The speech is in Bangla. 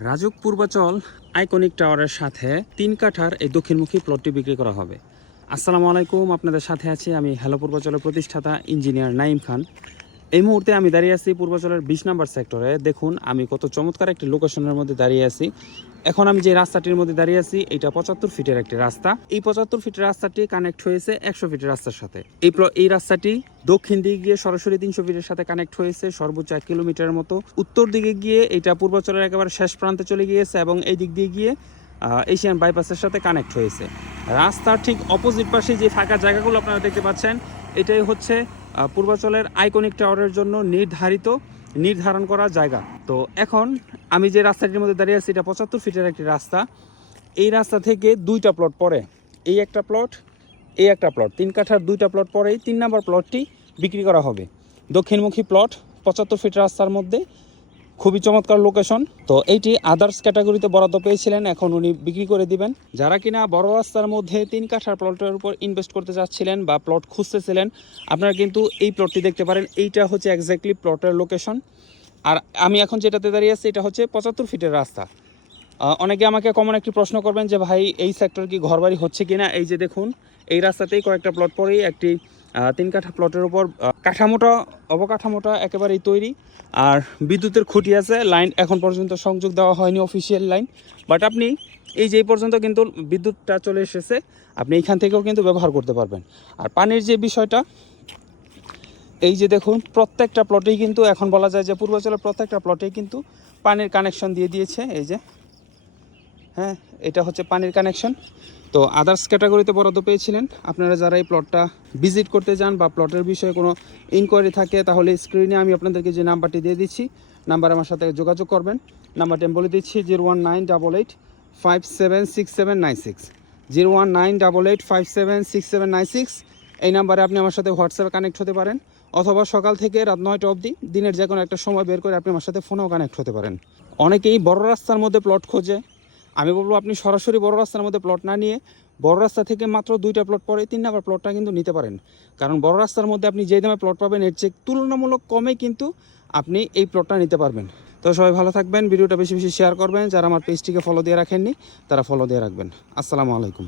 রাজুক পূর্বাচল আইকনিক টাওয়ারের সাথে 3 কাঠার এই দক্ষিণমুখী প্লটটি বিক্রি করা হবে। আসসালামু আলাইকুম, আপনাদের সাথে আছি আমি হ্যালো পূর্বাচলের প্রতিষ্ঠাতা ইঞ্জিনিয়ার নাইম খান। এই মুহূর্তে আমি দাঁড়িয়ে আছি পূর্বাচলের 20 নম্বর সেক্টরে। দেখুন আমি কত চমৎকার একটি লোকেশনের মধ্যে দাঁড়িয়ে আছি। এখন আমি যে রাস্তাটির মধ্যে দাঁড়িয়ে আছি এটা 75 ফিটের একটি রাস্তা। এই 75 ফিটের রাস্তাটি কানেক্ট হয়েছে 100 ফিটের রাস্তার সাথে। এই রাস্তাটি দক্ষিণ দিকে গিয়ে সরাসরি 300 ফিটের সাথে কানেক্ট হয়েছে সর্বোচ্চ 1 কিলোমিটারের মতো। উত্তর দিকে গিয়ে এটা পূর্বাচলের একেবারে শেষ প্রান্তে চলে গিয়েছে এবং এই দিক দিয়ে গিয়ে এশিয়ান বাইপাসের সাথে কানেক্ট হয়েছে। রাস্তার ঠিক অপোজিট পাশে যে ফাঁকা জায়গাগুলো আপনারা দেখতে পাচ্ছেন এটাই হচ্ছে পূর্বাচলের আইকনিক টাওয়ারের জন্য নির্ধারণ করা জায়গা। তো এখন আমি যে রাস্তাটির মধ্যে দাঁড়িয়ে আছি এটা 75 ফিটের একটি রাস্তা। এই রাস্তা থেকে 2টা প্লট পরে এই একটা প্লট, এই একটা প্লট, 3 কাঠার 2টা প্লট পরেই 3 নম্বর প্লটটি বিক্রি করা হবে। দক্ষিণমুখী প্লট 75 ফিট রাস্তার মধ্যে, খুবই চমৎকার লোকেশন। তো এইটি আদার্স ক্যাটাগরিতে বরাদ্দ পেয়েছিলেন, এখন উনি বিক্রি করে দিবেন। যারা কিনা বড় রাস্তার মধ্যে 3 কাঠার প্লটের উপর ইনভেস্ট করতে যাচ্ছিলেন বা প্লট খুঁজতেছিলেন, আপনারা কিন্তু এই প্লটটি দেখতে পারেন। এইটা হচ্ছে এক্স্যাক্টলি প্লটের লোকেশন। আর আমি এখন যেটাতে দাঁড়িয়ে আছি এটা হচ্ছে 75 ফিটের রাস্তা। অনেকে আমাকে কমন একটি প্রশ্ন করবেন যে ভাই এই সেক্টর কি ঘরবাড়ি হচ্ছে কিনা। এই যে দেখুন এই রাস্তাতেই কয়েকটা প্লট পরেই একটি 3 কাঠা প্লটের উপর অবকাঠামোটা একেবারেই তৈরি। আর বিদ্যুতের খুঁটি আছে, লাইন এখন পর্যন্ত সংযোগ দেওয়া হয়নি অফিসিয়াল লাইন, বাট আপনি এই যে পর্যন্ত কিন্তু বিদ্যুৎটা চলে এসেছে, আপনি এইখান থেকেও কিন্তু ব্যবহার করতে পারবেন। আর পানির যে বিষয়টা, এই যে দেখুন প্রত্যেকটা প্লটেই কিন্তু এখন বলা যায় যে পূর্বাচলের প্রত্যেকটা প্লটেই কিন্তু পানির কানেকশন দিয়ে দিয়েছে। এই যে হ্যাঁ, এটা হচ্ছে পানির কানেকশন। তো আদার্স ক্যাটাগরিতে বরাদ্দ পেয়েছিলেন। আপনারা যারা এই প্লটটা ভিজিট করতে যান বা প্লটের বিষয়ে কোনো ইনকোয়ারি থাকে তাহলে স্ক্রিনে আমি আপনাদেরকে যে নাম্বারটি দিয়ে দিচ্ছি, নাম্বারে আমার সাথে যোগাযোগ করবেন। নাম্বারটি আমি বলে দিচ্ছি 01988576796, 01988576796। এই নাম্বারে আপনি আমার সাথে হোয়াটসঅ্যাপে কানেক্ট হতে পারেন, অথবা সকাল থেকে রাত 9টা অবধি দিনের যে কোনো একটা সময় বের করে আপনি আমার সাথে ফোনেও কানেক্ট হতে পারেন। অনেকেই বড় রাস্তার মধ্যে প্লট খোঁজে। আমি বলবো আপনি সরাসরি বড় রাস্তার মধ্যে প্লট না নিয়ে বড় রাস্তা থেকে মাত্র 2টা প্লট পরে 3 নম্বর প্লটটা কিন্তু নিতে পারেন। কারণ বড় রাস্তার মধ্যে আপনি যেই দামে প্লট পাবেন এর চেয়ে তুলনামূলক কমে কিন্তু আপনি এই প্লটটা নিতে পারবেন। তো সবাই ভালো থাকবেন, ভিডিওটা বেশি বেশি শেয়ার করবেন। যারা আমার পেজটিকে ফলো দিয়ে রাখেননি তারা ফলো দিয়ে রাখবেন। আসসালামু আলাইকুম।